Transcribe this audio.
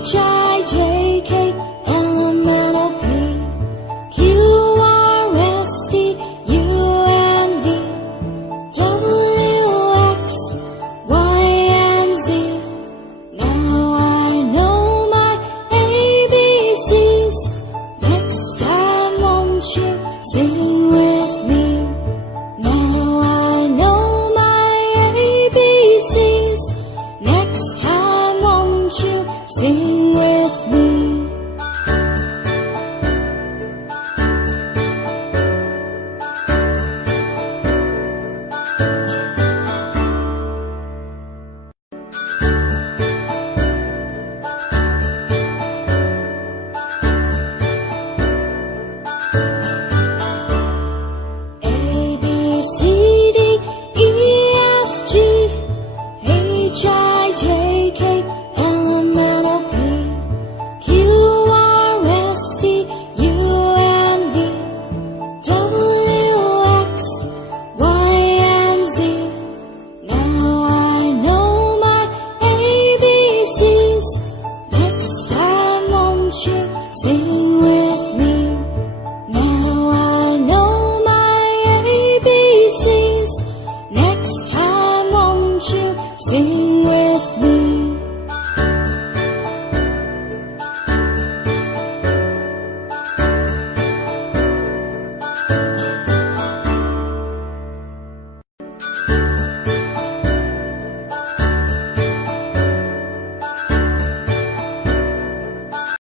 H I J K L M N O P Q R S T U N V W X Y and Z. Now I know my ABCs. Next time won't you sing with me? Now I know my ABCs. Next time won't you sing with me?